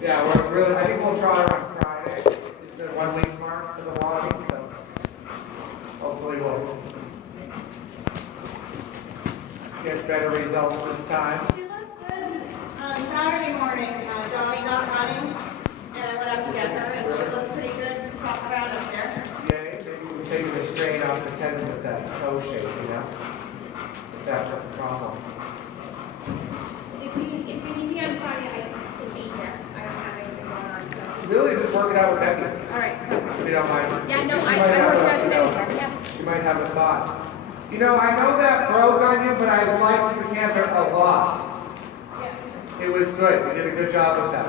Yeah, we're really, I think we'll try on Friday. It's the 1 week mark for the walking, so hopefully we'll get better results this time. She looked good on Saturday morning. Donnie got running, and I went up to get her, and she looked pretty good walking around up there. Yay, maybe we'll take the strain off the tendon with that toe shape, you know? If that's the problem. If you need me on Friday, I can be here. I don't have anything going on, so. Really, just work it out with Becky, All right. if you don't mind. Yeah, no, She I might have worked a- out today with her, yeah. You might have a thought. You know, I know that broke on you, but I liked the canter a lot. Yeah. It was good. You did a good job with that.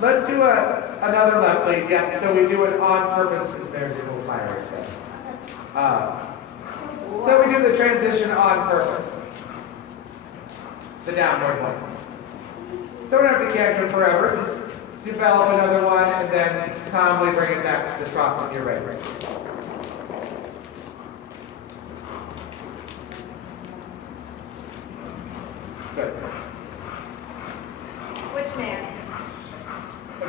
Let's do another left lead. Yeah, so we do it on purpose because there's a little fire instead. So we do the transition on purpose. The downward one. So we don't have to canter forever. Just develop another one and then calmly bring it back to the trot when you're ready. Good. Which man?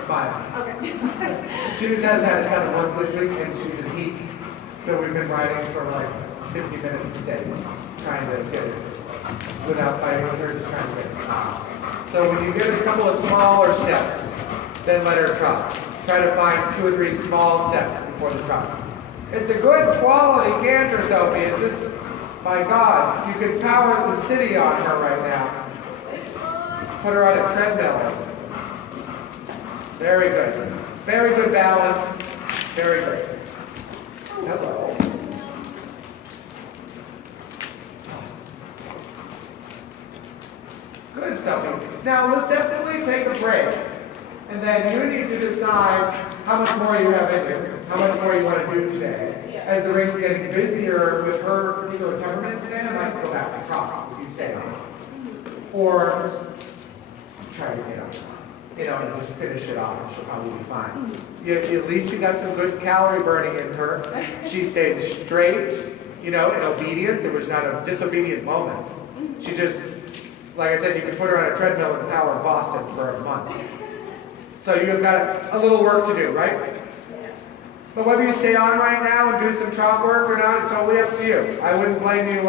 Fine. Okay. She just hasn't had a ton of work this week and she's in heat. So we've been riding for like 50 minutes steady, trying to get it without fighting with her, just trying to get it. So when you get a couple of smaller steps, then let her trot. Try to find 2 or 3 small steps before the trot. It's a good quality canter, Sophie. It just, my God, you could power the city on her right now. Put her on a treadmill. Very good. Very good balance. Very good. Hello. Good, Sophie. Now let's definitely take a break. And then you need to decide how much more you have in you, how much more you want to do today. As the ring's getting busier with her particular temperament today, I might go back to trot if you stay on. Or try to get on. And just finish it off, and she'll probably be fine. At least you got some good calorie burning in her. She stayed straight, and obedient. There was not a disobedient moment. She just, like I said, you could put her on a treadmill and power Boston for a month. So you've got a little work to do, right? But whether you stay on right now and do some trot work or not, it's totally up to you. I wouldn't blame you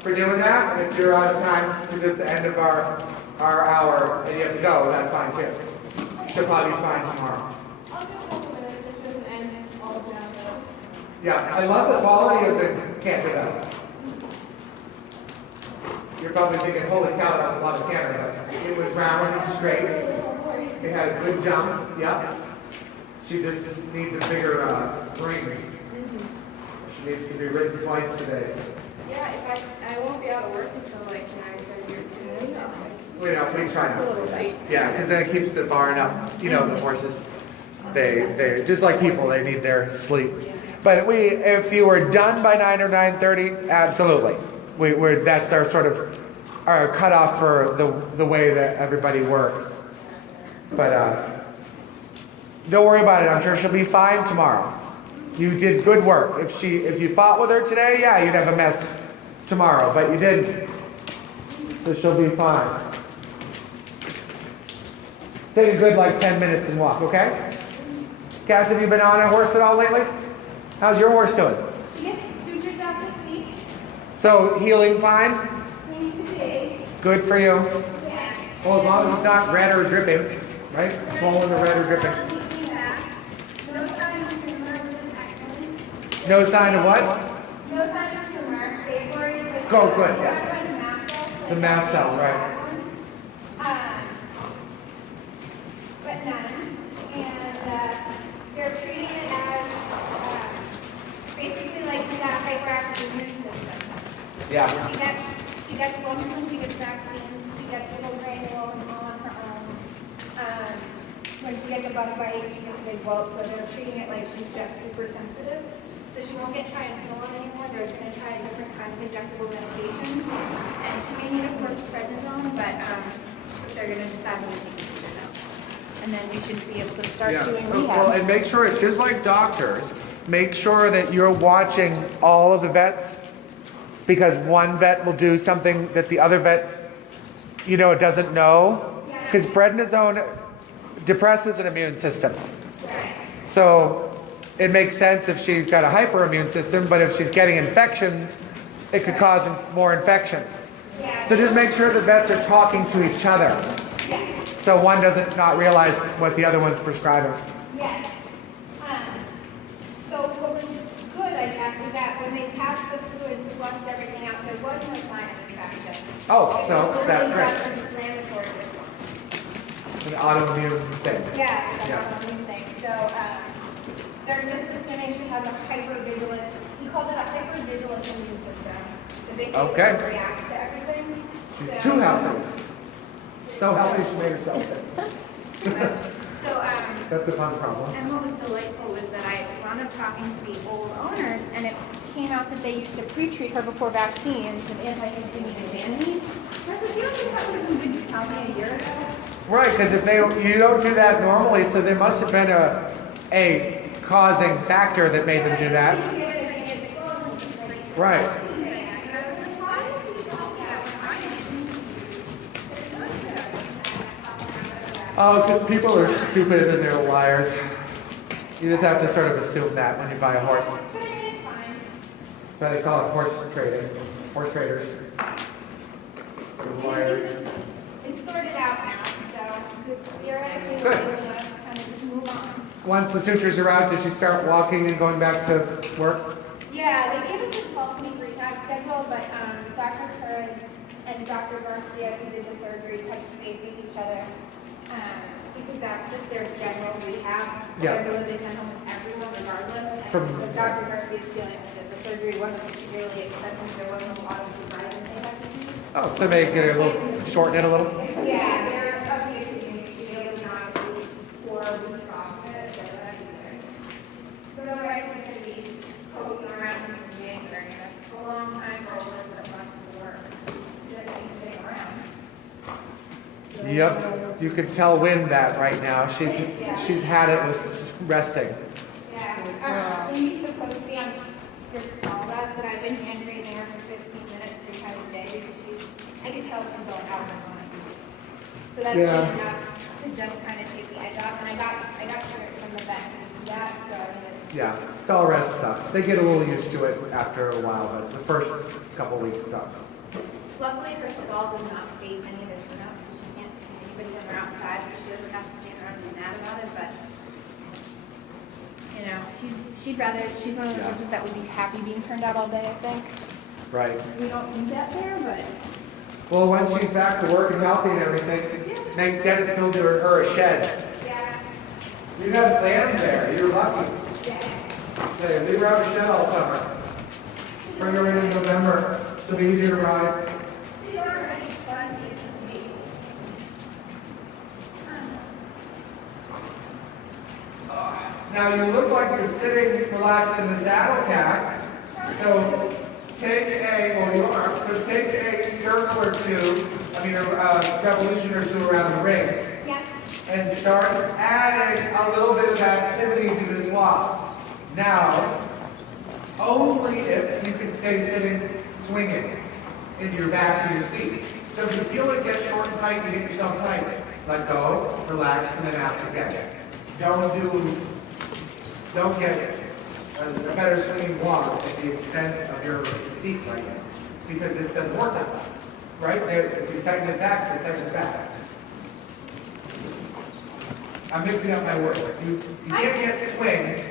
for doing that. And if you're out of time, because it's the end of our hour and you have to go, that's fine too. She'll probably be fine tomorrow. I'll do a couple minutes. It doesn't end all of them, though. Yeah, I love the quality of the canter though. You're probably thinking, holy cow, that was a lot of canter, but it was round and straight. It had a good jump, yeah. She just needs a bigger ring. She needs to be ridden twice today. Yeah, if I won't be out of work until like 9:30 or 10. We try It's a little not. tight. Yeah, because then it keeps the barn up. The horses, they just like people, they need their sleep. But if you were done by 9 or 9:30, absolutely. That's our sort of our cutoff for the way that everybody works. But don't worry about it. I'm sure she'll be fine tomorrow. You did good work. If you fought with her today, yeah, you'd have a mess tomorrow, but you didn't. So she'll be fine. Take a good 10 minutes and walk, okay? Cass, have you been on a horse at all lately? How's your horse doing? She gets sutures out this week. So healing fine? Maybe today. Good for you. Yeah. Well, as long as it's not red or dripping, right? Swollen or red or dripping. He came back. No sign of tumor, just excellent. No sign of what? No sign of tumor. They worried with Oh, good, yeah. The mast cell, right. But none. And they're treating it as basically like she got hyperactive immune system. Yeah. She gets lumps when she gets vaccines. She gets little granules all on her own. When she gets a bug bite, she gets a big welt. So they're treating it like she's just super sensitive. So she won't get triamcinolone anymore. They're going to try a different kind of injectable medication. And she may need a course of prednisone, but they're going to decide when to take the seizures out. And then we should be able to start doing Well, rehab. and make sure it's just like doctors. Make sure that you're watching all of the vets, because one vet will do something that the other vet, doesn't know. Because prednisone depresses an immune system. So it makes sense if she's got a hyperimmune system, but if she's getting infections, it could cause more infections. So just make sure the vets are talking to each other, so one doesn't not realize what the other one's prescribing. Yes. So what was good, I guess, is that when they passed the fluid and flushed everything out, there was no sign of infection. Oh, so that's It was great. just an inflammatory response. An autoimmune thing. Yeah, that's Yeah. what I'm saying. So, their discrimination has a hypervigilant, he called it a hypervigilant immune system. That basically Okay. reacts to everything. She's So- too healthy. So healthy she made herself sick. So, That's a fun problem. and what was delightful was that I wound up talking to the old owners, and it came out that they used to pre-treat her before vaccines with antihistamine and Xanamine. I was like, you don't think that would have been good to tell me a year ago? Right, because if you don't do that normally, so there must have been a causing factor that made them do that. Right. Oh, because people are stupid and they're liars. You just have to sort of assume that when you buy a horse. But it's fine. That's why they call it horse trading. Horse traders. They're liars. It's sorted out now, so theoretically Good. we're able to kind of just move on. Once the sutures are out, did you start walking and going back to work? Yeah, they gave us a 12-week rehab schedule, but Dr. Curran and Dr. Garcia, who did the surgery, touched base with each other because that's just their general rehab Yeah. schedule. They send home with everyone regardless. And From- so Dr. Garcia's feeling was that the surgery wasn't particularly expensive. There wasn't a lot of design they had to do. Oh, so make it a little, shorten it a little? Yeah, they're of the opinion that she was not approved for weeks off it, so that'd be good. But otherwise, it's gonna be poking around in January, that's a long time for a woman that wants to work, that be sitting around. Yep, you can tell Wynn that right now. She's had it with resting. Yeah, Amy's supposed to be on strict Solvex, but I've been hand raising her for 15 minutes 3 times a day because I could tell she's going out of her mind. So that's Yeah. good enough to just kind of take the edge off, and I got credit from the vet to do that, so I mean, it's. Yeah, stall rest sucks. They get a little used to it after a while, but the first couple weeks sucks. Luckily, her stall does not phase any of the turnouts, so she can't see anybody when they're outside, so she doesn't have to stand around and be mad about it, but, you know, she's one of those Yeah. horses that would be happy being turned out all day, I think. Right. We don't need that there, but. Well, once she's back to work and healthy and everything, then Dennis built her a shed. Yeah. You have land there. You're lucky. Yeah. Say, leave her out of the shed all summer. Bring her in November. It'll be easier to ride. She's already fuzzy as me. Now you look like you're sitting relaxed in the saddle cast. So take well you are. So take a circle or two, a revolution or two around the ring. Yeah. And start adding a little bit of activity to this walk. Now, only if you can stay sitting swinging in your back of your seat. So if you feel it get short and tight, you get yourself tight. Let go, relax, and then ask again. Don't get a better swinging walk at the expense of your seat right now. Because it doesn't work that way. Right? If you tighten his back, it tightens his back. I'm mixing up my words. You can't get swing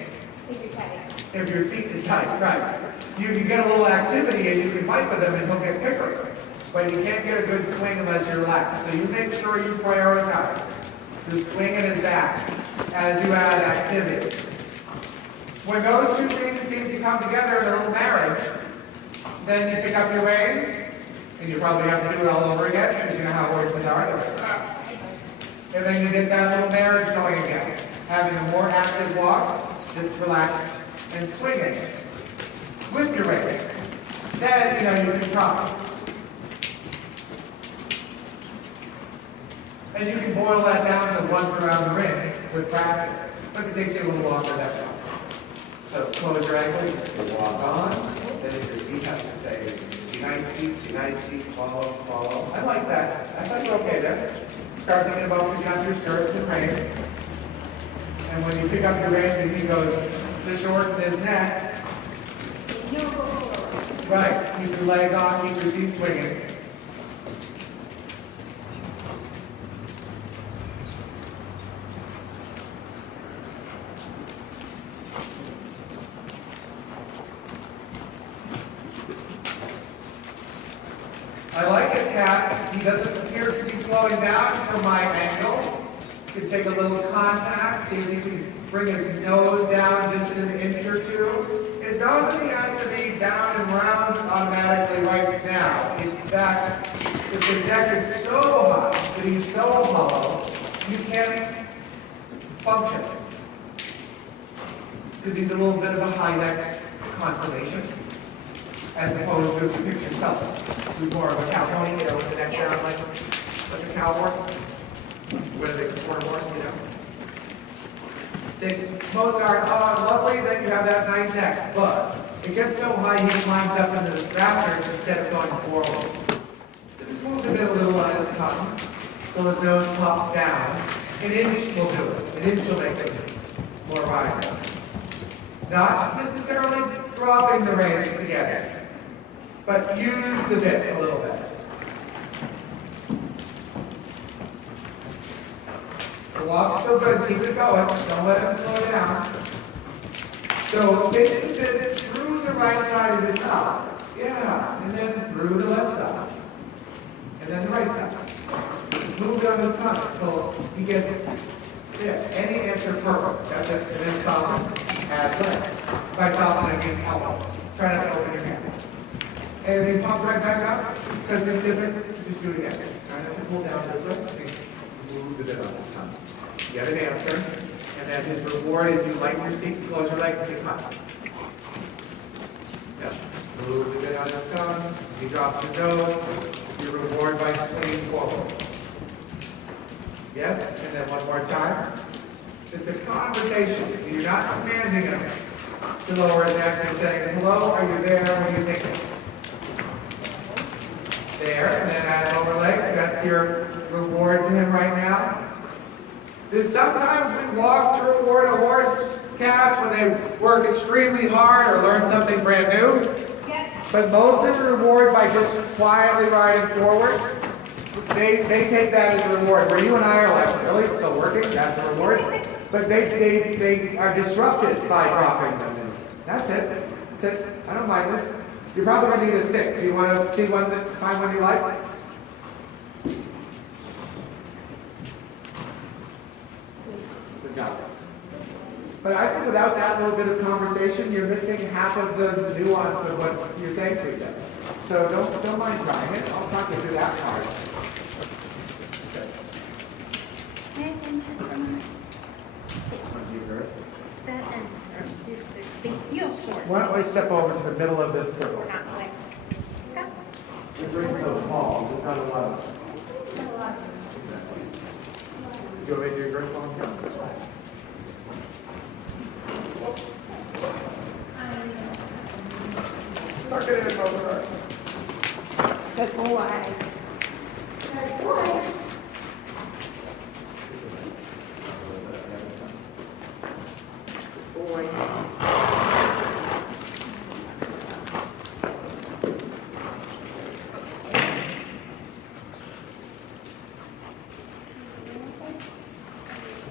If you're tight. if your seat is tight, right? You can get a little activity and you can fight with him and he'll get quicker. But you can't get a good swing unless you're relaxed. So you make sure you prioritize the swing in his back as you add activity. When those two things seem to come together in a little marriage, then you pick up your reins, and you probably have to do it all over again because you know how horses are. And then you get that little marriage going again, having a more active walk that's relaxed and swinging with your reins. Then, you can trot. And you can boil that down to once around the ring with practice. But it takes you a little longer that time. So close your ankle, you can walk on. Then if your seat has to say, you nice seat, follow. I like that. I thought you were okay there. Start thinking about picking up your skirts and reins. And when you pick up your reins and he goes to shorten his neck, right, keep your leg on, keep your seat swinging. I like it, Cass. He doesn't appear to be slowing down from my angle. You can take a little contact, see if he can bring his nose down just an inch or two. It's not that he has to be down and round automatically right now. It's that if his neck is so high, that he's so hollow, you can't function. Because he's a little bit of a high neck conformation. As opposed to if you picture yourself, who's more of a cow pony, you know, with the neck down like a cow horse. What are they, quarter horse, you know? Mozart, oh, lovely that you have that nice neck, but it gets so high he climbs up into the rafters instead of going forward. So just move the middle a little on his tongue, so his nose pops down. An inch will do it. An inch will make it more vibrant. Not necessarily dropping the reins together, but use the bit a little bit. The walk's still good, keep it going, don't let him slow down. So take the bit through the right side of his mouth, yeah, and then through the left side, and then the right side. Just move down his tongue so you get, yeah, any answer perfect, that's it, and then soften, add left. By soften, I mean elbows. Try not to open your hands. And then pop right back up, because you're stiffened, just do it again. Try not to pull down this way, move the bit on this tongue. Get an answer, and then his reward is you lighten your seat, close your leg, and say, come on. Yeah. Move the bit on his tongue, he drops his nose, your reward by swinging forward. Yes, and then one more time. It's a conversation. You're not commanding him to lower his neck. You're saying, hello, are you there? What are you thinking? There, and then add lower leg. That's your reward to him right now. Sometimes we walk to reward a horse, Cass, when they work extremely hard or learn something brand new. But most of the reward by just quietly riding forward. They take that as a reward. Where you and I are like, really? It's still working? That's a reward? But they are disrupted by dropping them in. That's it. That's it. I don't mind this. You're probably going to need a stick. Do you want to see one find one you like? Good job. But I think without that little bit of conversation, you're missing half of the nuance of what you're saying to each other. So don't mind trying it. I'll talk you through that part. That ends, they feel short. Why don't we step over to the middle of this circle? Not like, The ring's so small, there's not a lot of. You want me to do your grip on here? Suck it in, Mozart. good boy. Good boy. Boy.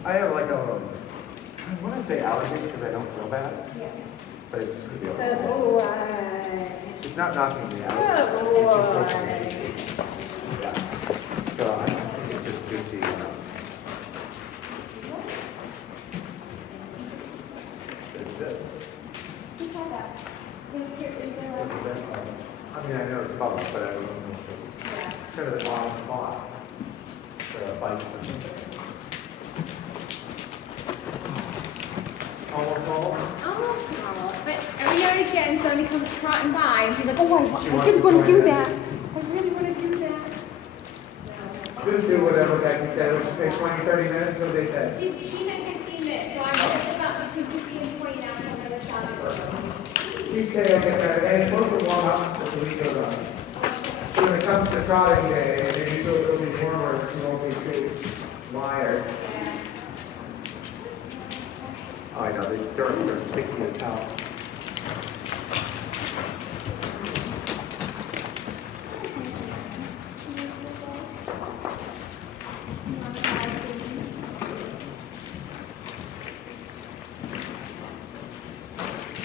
I have like I want to say allergies because I don't feel bad, Yeah. but it's could be Good okay. boy. It's not knocking me out. Good It's just boy. yeah. So I think it's just juicy. There's this. Who saw that? It was here, it was there What's last the best part? I mean, I know it's bubble, but I don't know if Yeah. it's kind of the bottom spot. For a bite. Almost all. Almost normal, but every now and again somebody comes trotting by and she's like, oh, She I wants really to want to join do in. that. I really want to do that. Just do whatever Becky said. Let's just say 20, 30 minutes, what they said. She said 15 minutes, so I'm just about between 15 and 20 now, so I'm going to shout out. Each day I get better, and it's supposed to warm up as the week goes on. when it comes to trotting day, and you feel a little bit warmer, you won't be too wired. Oh, I know, these stirrups are sticky as hell.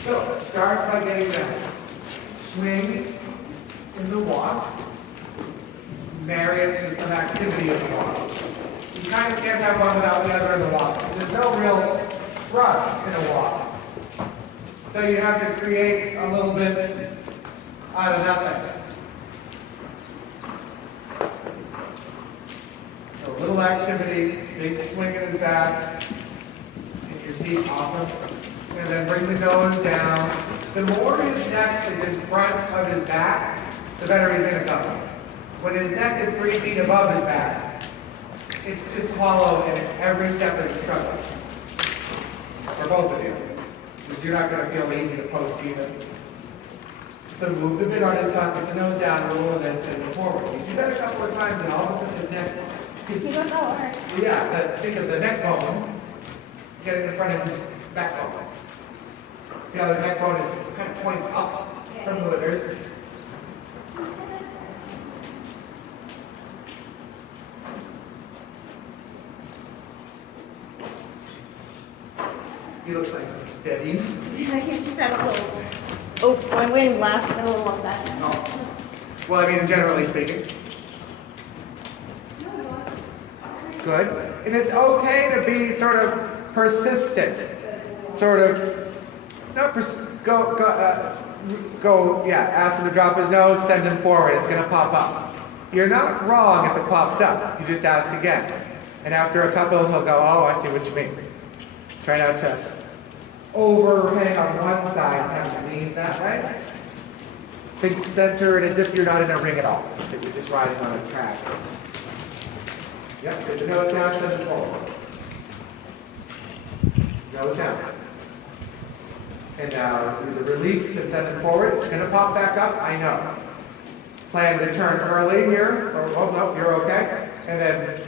So, start by getting that swing in the walk, marry it to some activity in the walk. You kind of can't have one without the other in the walk. There's no real thrust in a walk. So you have to create a little bit out of nothing. So a little activity, big swing in his back, and your seat, awesome. And then bring the nose down. The more his neck is in front of his back, the better he's going to come. When his neck is 3 feet above his back, it's just hollow and every step is a struggle. For both of you. Because you're not going to feel easy to post either. So move the bit on his tongue, get the nose down a little, and then send it forward. You do that a couple of times, and all of a sudden his neck is... Yeah, think of the neck bone. Get it in front of his backbone. See how his neck bone is kind of points up from the livers. He looks nice and steady. He just had a little, oops, so I went and left, and a little of that. Oh. Well, I mean, generally speaking. Good. And it's okay to be sort of persistent. Sort of, not ask him to drop his nose, send him forward. It's going to pop up. You're not wrong if it pops up. You just ask again. And after a couple, he'll go, oh, I see what you mean. Try not to overhang on one side and have to lean that way. Think centered as if you're not in a ring at all. If you're just riding on a track. Yep, get the nose down, send it forward. Nose down. And now do the release and send it forward. It's going to pop back up, I know. Plan to turn early here. Oh, no, you're okay. And then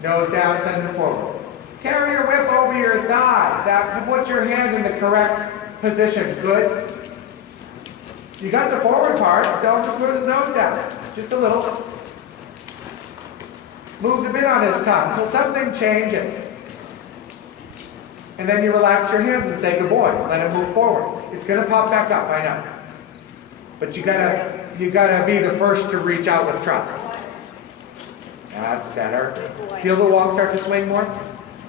nose down, send it forward. Carry your whip over your thigh. That put your hand in the correct position. Good. You got the forward part. Don't put his nose down. Just a little. Move the bit on his tongue until something changes. And then you relax your hands and say good boy. Let him move forward. It's going to pop back up, I know. But you gotta be the first to reach out with trust. That's better. Feel the walk start to swing more?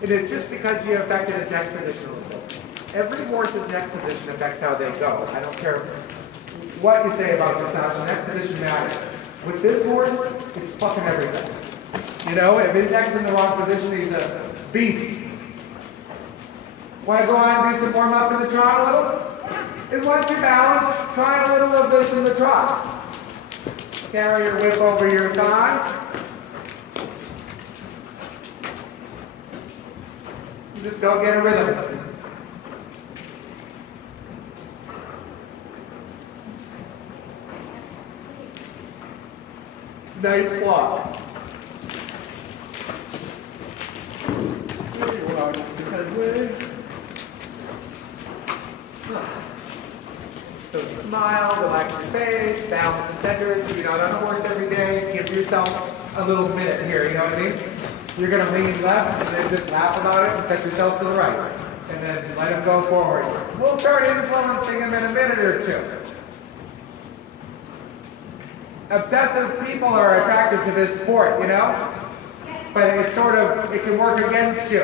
It is just because you affected his neck position a little bit. Every horse's neck position affects how they go. I don't care what you say about dressage, neck position matters. With this horse, it's fucking everything. You know, if his neck's in the wrong position, he's a beast. Want to go on and do some warm up in the trot a little? And once you're balanced, try a little of this in the trot. Carry your whip over your thigh. Just go get a rhythm. Nice walk. So smile, relax your face, balance and center. You're not on a horse every day. Give yourself a little minute here, you know what I mean? You're going to lean left and then just laugh about it and set yourself to the right. And then let him go forward. We'll start influencing him in a minute or two. Obsessive people are attracted to this sport, you know? But it can work against you.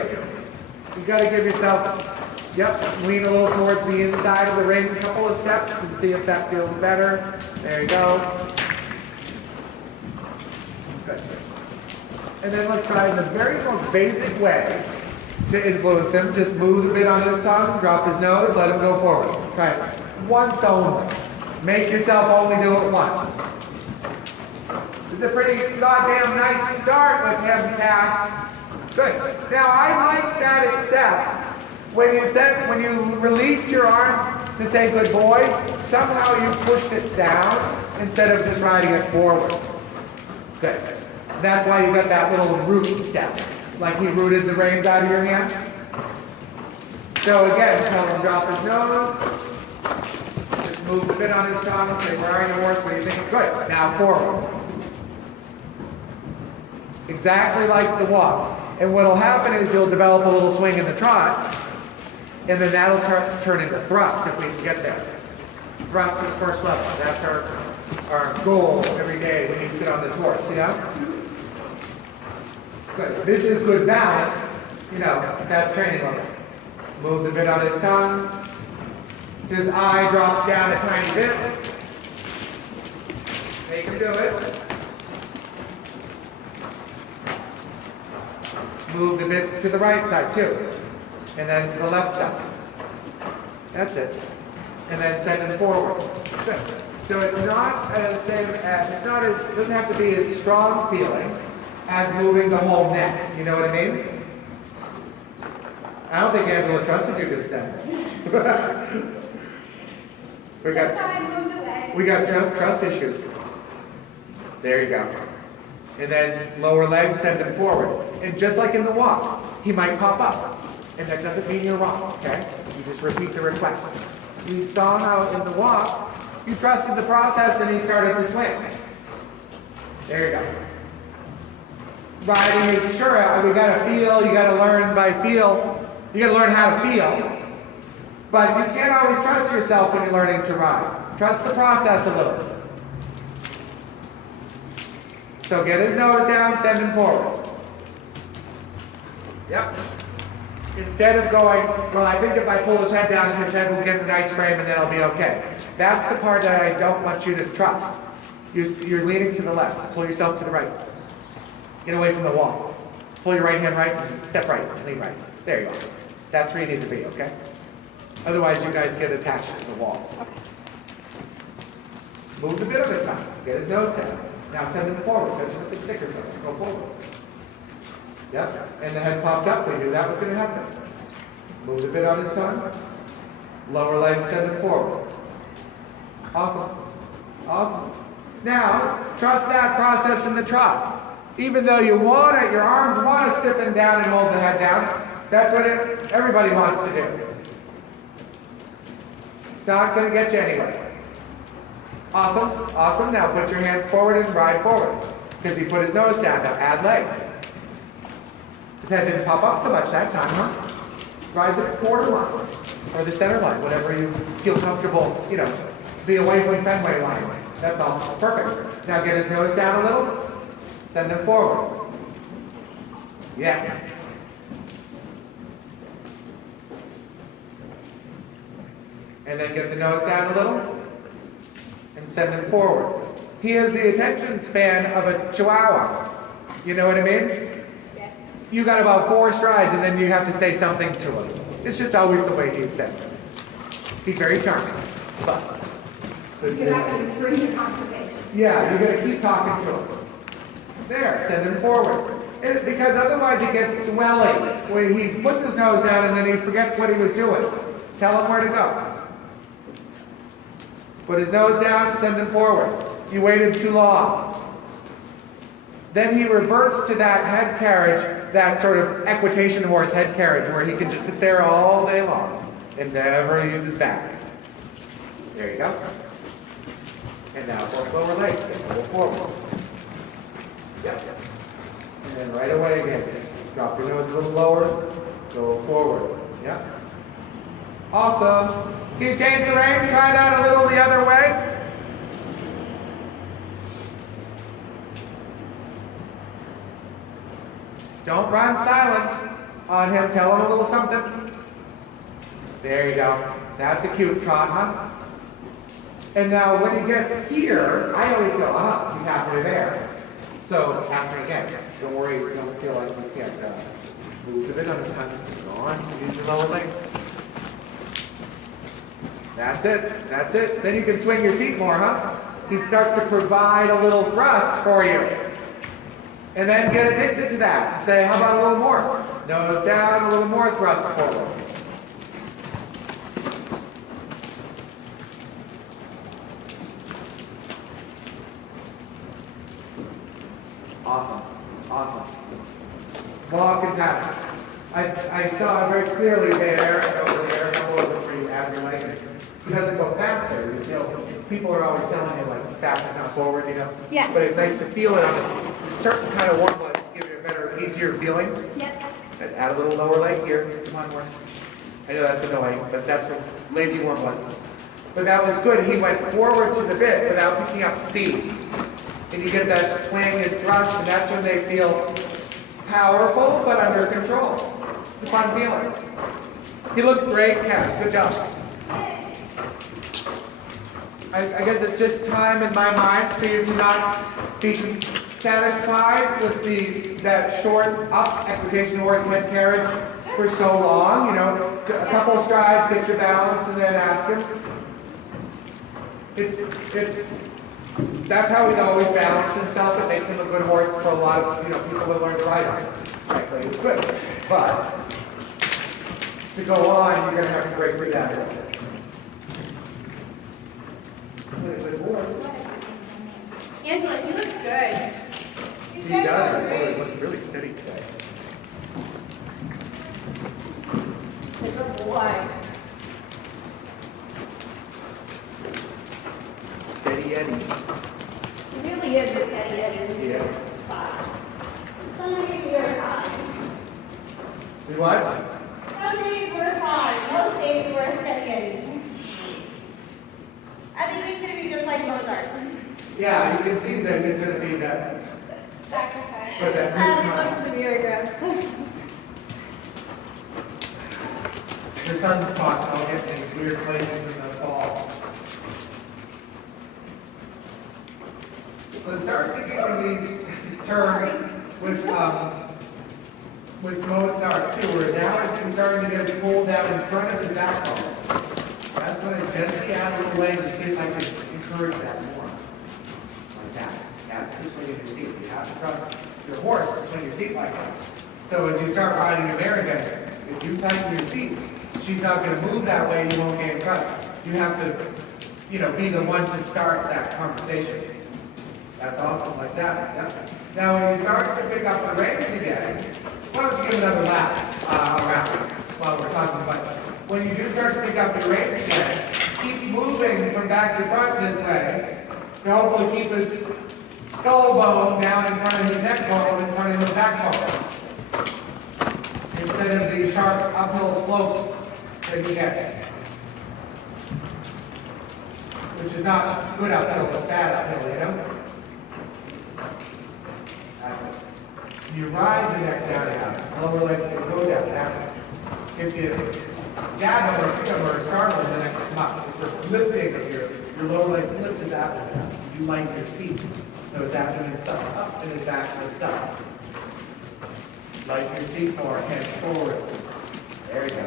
You got to give yourself, lean a little towards the inside of the ring a couple of steps and see if that feels better. There you go. Good. And then let's try in the very most basic way to influence him. Just move a bit on his tongue, drop his nose, let him go forward. Try it once only. Make yourself only do it once. It's a pretty goddamn nice start with him, Cass. Good. Now I like that except when you released your arms to say good boy, somehow you pushed it down instead of just riding it forward. Good. That's why you got that little root step, like he rooted the reins out of your hand. So again, tell him drop his nose. Just move a bit on his tongue. Say, where are you, horse? What do you think? Good. Now forward. Exactly like the walk. And what'll happen is you'll develop a little swing in the trot, and then that'll turn into thrust if we can get there. Thrust is first level. That's our goal every day when you sit on this horse, you know? Good. This is good balance. You know, that's training level. Move the bit on his tongue. His eye drops down a tiny bit. Make him do it. Move the bit to the right side too. And then to the left side. That's it. And then send him forward. Good. So it's not as same as, it's not as, it doesn't have to be as strong feeling as moving the whole neck. You know what I mean? I don't think Angela trusted you just then. we got trust issues. There you go. And then lower leg, send him forward. And just like in the walk, he might pop up. And that doesn't mean you're wrong, okay? You just repeat the request. You saw how in the walk, you trusted the process and he started to swing. There you go. Riding is sure, we gotta feel, you gotta learn by feel. You gotta learn how to feel. But you can't always trust yourself when you're learning to ride. Trust the process a little. So get his nose down, send him forward. Yep. Instead of going, well, I think if I pull his head down, his head will get a nice frame and then I'll be okay. That's the part that I don't want you to trust. You're leaning to the left. Pull yourself to the right. Get away from the wall. Pull your right hand right, step right, and lean right. There you go. That's where you need to be, okay? Otherwise, you guys get attached to the wall. Move the bit of his tongue. Get his nose down. Now send him forward. Touch him with the stick or something. Go forward. Yep. And the head popped up. We knew that was going to happen. Move the bit on his tongue. Lower leg, send him forward. Awesome. Awesome. Now, trust that process in the trot. Even though you want it, your arms want to stiffen down and hold the head down. That's what everybody wants to do. It's not going to get you anywhere. Awesome. Awesome. Now put your hands forward and ride forward. Because he put his nose down. Now add leg. His head didn't pop up so much that time, huh? Ride the quarter line. Or the center line. Whatever you feel comfortable, you know, be away from Fenway line. That's all. Perfect. Now get his nose down a little. Send him forward. Yes. And then get the nose down a little. And send him forward. He has the attention span of a chihuahua. You know what I mean? Yes. You got about 4 strides and then you have to say something to him. It's just always the way he's been. He's very charming. But You're not going to bring the conversation. yeah, you're going to keep talking to him. There, send him forward. Because otherwise he gets dwelling. When he puts his nose down and then he forgets what he was doing. Tell him where to go. Put his nose down, send him forward. You waited too long. Then he reverts to that head carriage, that sort of equitation horse head carriage, where he can just sit there all day long and never use his back. There you go. And now both lower legs, and go forward. Yep. And then right away again, just drop your nose a little lower, go forward. Yep. Awesome. Can you change the rein? Try that a little the other way. Don't run silent on him. Tell him a little something. There you go. That's a cute trot, huh? And now when he gets here, I always go, he's halfway there. So ask me again. Don't worry, don't feel like you can't move a bit on his tongue. Go on, use your lower legs. That's it, that's it. Then you can swing your seat more, huh? He'd start to provide a little thrust for you. And then get addicted to that. And say, how about a little more? Nose down, a little more thrust forward. pattern. I saw it very clearly there and over there, a couple of them where you add your leg. He doesn't go faster, you know, people are always telling you like fast is not forward, you know? Yeah. But it's nice to feel it on a certain kind of warm bloods to give you a better, easier feeling. Yep. And add a little lower leg here, come on horse. I know that's annoying, but that's a lazy warm bloods. But that was good, he went forward to the bit without picking up speed. And you get that swing and thrust, and that's when they feel powerful but under control. It's a fun feeling. He looks great, Cass. Good job. I guess it's just time in my mind for you to not be satisfied with that short up equitation horse head carriage for so long. You know, a couple of strides, get your balance, and then ask him. That's how he's always balanced himself. It makes him a good horse for a lot of people that learn to ride on him. Frankly, it's good. But to go on, you're going to have to break through that. Angela, he looks good. He does. He looks really steady today. Good boy. Steady Eddie. He really is a steady Eddie. He is. Some days we're fine. You what? Some days we're fine. Most days we're steady Eddie. I think he's gonna be just like Mozart. Yeah, you can see that he's going to be that. Sacrifice. But that Look at the mirror. the sunspots will get in weird places in the fall. So start thinking of these terms with Mozart too, where now it's starting to get pulled down in front of the backbone. That's when I gently add a little leg to see if I can encourage that more. Like that. That's the swing of your seat. You have to trust your horse to swing your seat like that. So as you start riding American, if you tighten your seat, she's not going to move that way, you won't gain trust. You have to, be the one to start that conversation. That's awesome, like that. Yep. Now when you start to pick up the reins again, why don't you give another lap around while we're talking about it. When you do start to pick up your reins again, keep moving from back to front this way to hopefully keep his skull bone down in front of his neck bone, in front of his back bone. Instead of the sharp uphill slope that he gets. Which is not good uphill, it's bad uphill, That's it. You ride the neck down, lower legs and go down, that's it. If you dab them or pick them or startle them, the neck will come up. It's a lifting of your lower legs lift his abdomen up. You lighten your seat. So his abdomen sucks up and his back lifts up. Lighten your seat more, hands forward. There you go.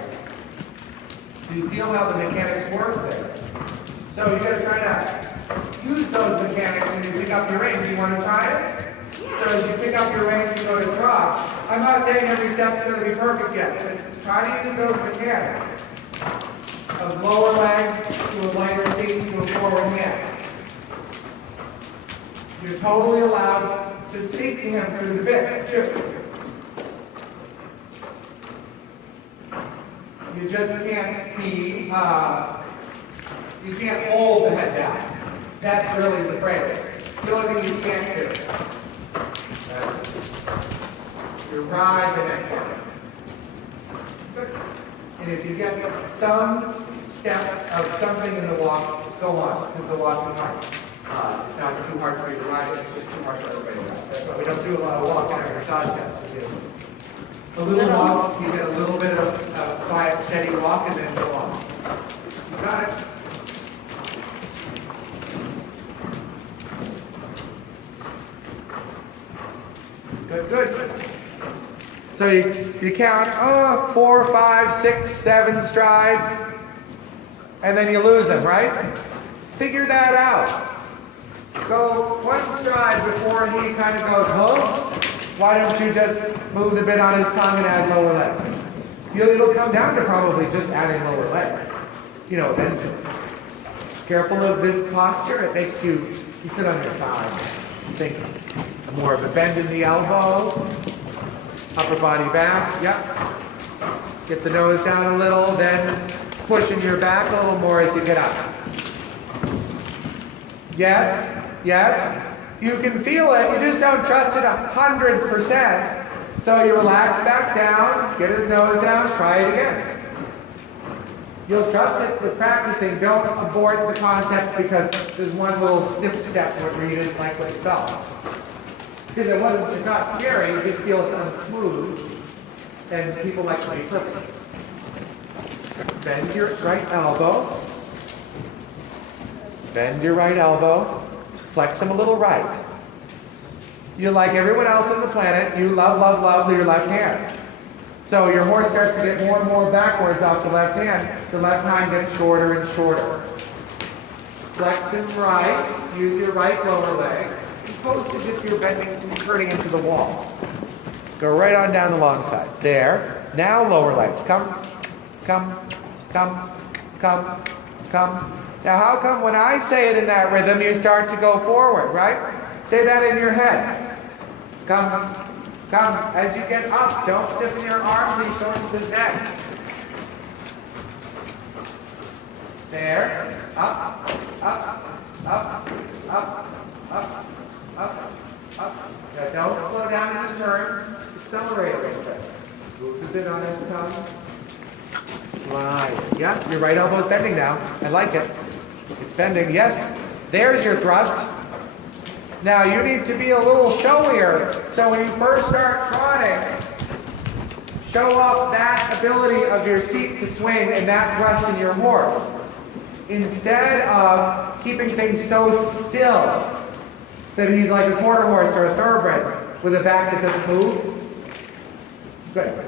Do you feel how the mechanics work there? So you're going to try to use those mechanics when you pick up your reins. Do you want to try it? Yeah. So as you pick up your reins and go to trot, I'm not saying every step is going to be perfect yet, but try to use those mechanics of lower leg to a lighter seat to a forward hand. You're totally allowed to speak to him through the bit, too. You just can't be, you can't hold the head down. That's really the phrase. It's the only thing you can't do. You ride the neck down. Good. And if you get some steps of something in the walk, go on, because the walk is hard. It's not too hard for you to ride, it's just too hard for everybody to ride. That's why we don't do a lot of walking or massage tests. We do a little walk, you get a little bit of quiet, steady walk, and then go on. You got it? Good, good. So you count 4, 5, 6, 7 strides, and then you lose them, right? Figure that out. Go one stride before he kind of goes, huh? Why don't you just move the bit on his tongue and add lower leg? It'll come down to probably just adding lower leg, eventually. Careful of this posture. It makes you sit on your thigh. Think more of a bend in the elbow. Upper body back, yep. Get the nose down a little, then pushing your back a little more as you get up. Yes, yes. You can feel it, you just don't trust it 100%. So you relax back down, get his nose down, try it again. You'll trust it with practicing. Don't abort the concept because there's one little stiff step where you didn't like what you felt. Because it's not scary, you just feel it's unsmooth. And people like to be perfect. Bend your right elbow. Bend your right elbow. Flex them a little right. You're like everyone else on the planet. You love, love, love your left hand. So your horse starts to get more and more backwards off the left hand. The left hand gets shorter and shorter. Flex and right. Use your right lower leg. Post as if you're bending, turning into the wall. Go right on down the long side. There. Now lower legs. Come, come, come, come, come. Now how come when I say it in that rhythm, you start to go forward, right? Say that in your head. Come, come. As you get up, don't stiffen your arms, these shortens his neck. There. Up, up, up, up, up, up, up. Now don't slow down in the turns. Accelerate a little bit. Move a bit on his tongue. Slide. Yeah, your right elbow's bending now. I like it. It's bending. Yes. There's your thrust. Now you need to be a little showier. So when you first start trotting, show off that ability of your seat to swing and that thrust in your horse. Instead of keeping things so still that he's like a quarter horse or a thoroughbred with a back that doesn't move. Good.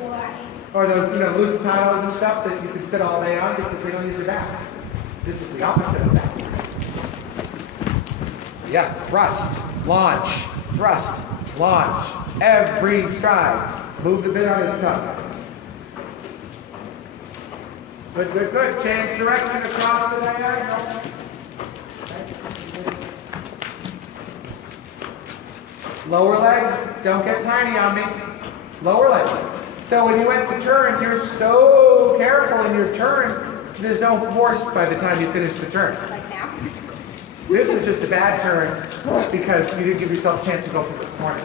Or those, Lusitanos and stuff that you can sit all day on because they don't use their back. This is the opposite of that. Yeah, thrust, launch, thrust, launch. Every stride. Move the bit on his tongue. Good, good, good. Change direction across the diagonal. Lower legs, don't get tiny on me. Lower legs. So when you went to turn, you're so careful in your turn, there's no force by the time you finish the turn. Like now? This is just a bad turn because you didn't give yourself a chance to go for the corner.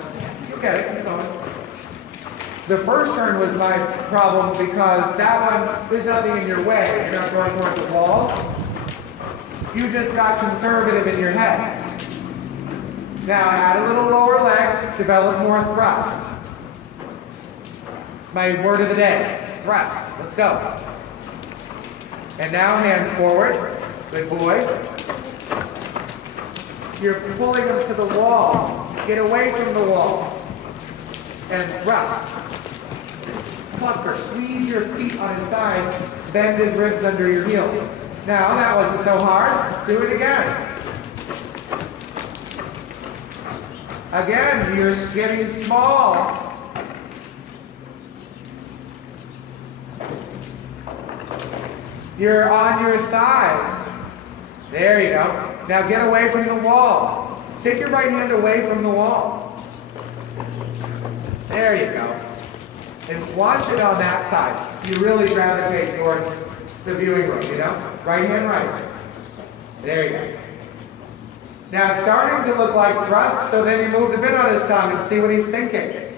You get it, keep going. The first turn was my problem because that one, there's nothing in your way. You're not going towards the wall. You just got conservative in your head. Now add a little lower leg, develop more thrust. It's my word of the day, thrust. Let's go. And now hands forward. Good boy. You're pulling them to the wall. Get away from the wall. And thrust. Cluster. Squeeze your feet on his sides. Bend his ribs under your heel. Now that wasn't so hard. Do it again. Again, you're getting small. You're on your thighs. There you go. Now get away from the wall. Take your right hand away from the wall. There you go. And watch it on that side. You really gravitate towards the viewing room, Right hand right. There you go. Now it's starting to look like thrust, so then you move the bit on his tongue and see what he's thinking.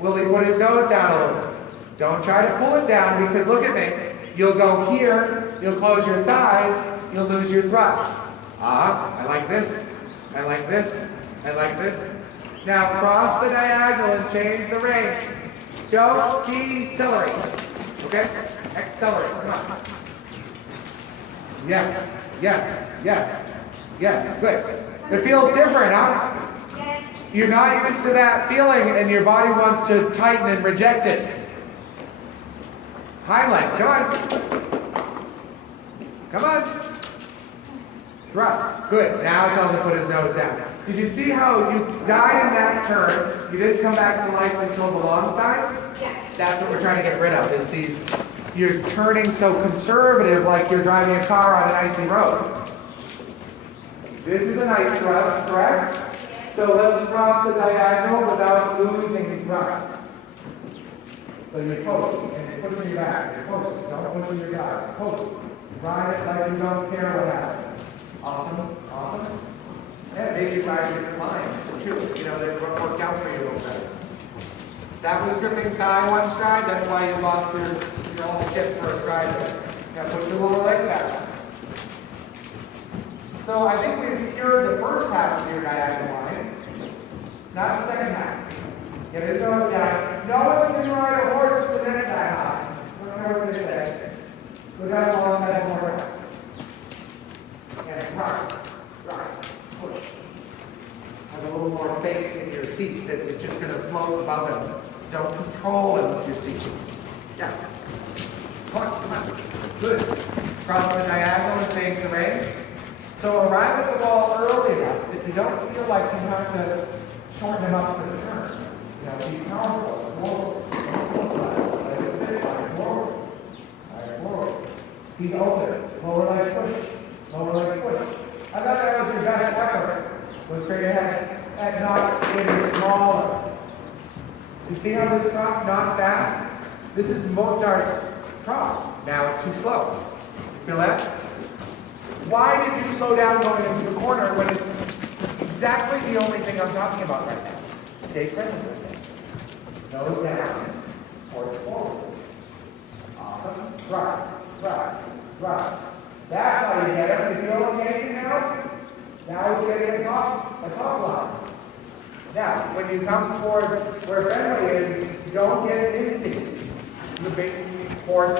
Will he put his nose down a little bit? Don't try to pull it down because look at me. You'll go here, you'll close your thighs, you'll lose your thrust. I like this. I like this. I like this. Now cross the diagonal and change the range. Go, decelerate. Okay? Accelerate. Come on. Yes. Yes. Yes. Yes. Good. It feels different, huh? Yes. You're not used to that feeling and your body wants to tighten and reject it. Hind legs, come on. Come on. Thrust. Good. Now tell him to put his nose down. Did you see how you died in that turn? You didn't come back to life until the long side? Yes. That's what we're trying to get rid of, is these, you're turning so conservative like you're driving a car on an icy road. This is a nice thrust, correct? So let's cross the diagonal without losing the thrust. So you post, and you push on your back, you post, don't push on your guy, post. Ride it like you don't care what happens. Awesome, awesome. And maybe ride a different line, too, you know, they work out for you a little better. That was gripping thigh one stride, that's why you lost your whole ship for a stride there. Now put your lower leg back. So I think we've cured the first half of your diagonal line, not the second half. Get it going down. No one can ride a horse to the next that high. Remember what they say. Go down along that more route. And rise, push. Have a little more faith in your seat that it's just going to float above him. Don't control him with your seat. Yeah. Come on. Good. Cross the diagonal and take the rein. So arrive at the wall early enough that you don't feel like you have to shorten him up for the turn. You know, be powerful. Forward. See open. Lower leg push. Lower leg push. I thought that was your best weapon. Was straight ahead. That knot's getting smaller. You see how this trot's not fast? This is Mozart's trot. Now it's too slow. Feel that? Why did you slow down going into the corner when it's exactly the only thing I'm talking about right now? Stay present with it. Nose down. Horse forward. Awesome. Rise. That's how you get it. You feel okay now? Now we're getting a top line. Now, when you come towards where Fenway is, don't get dizzy. The big horse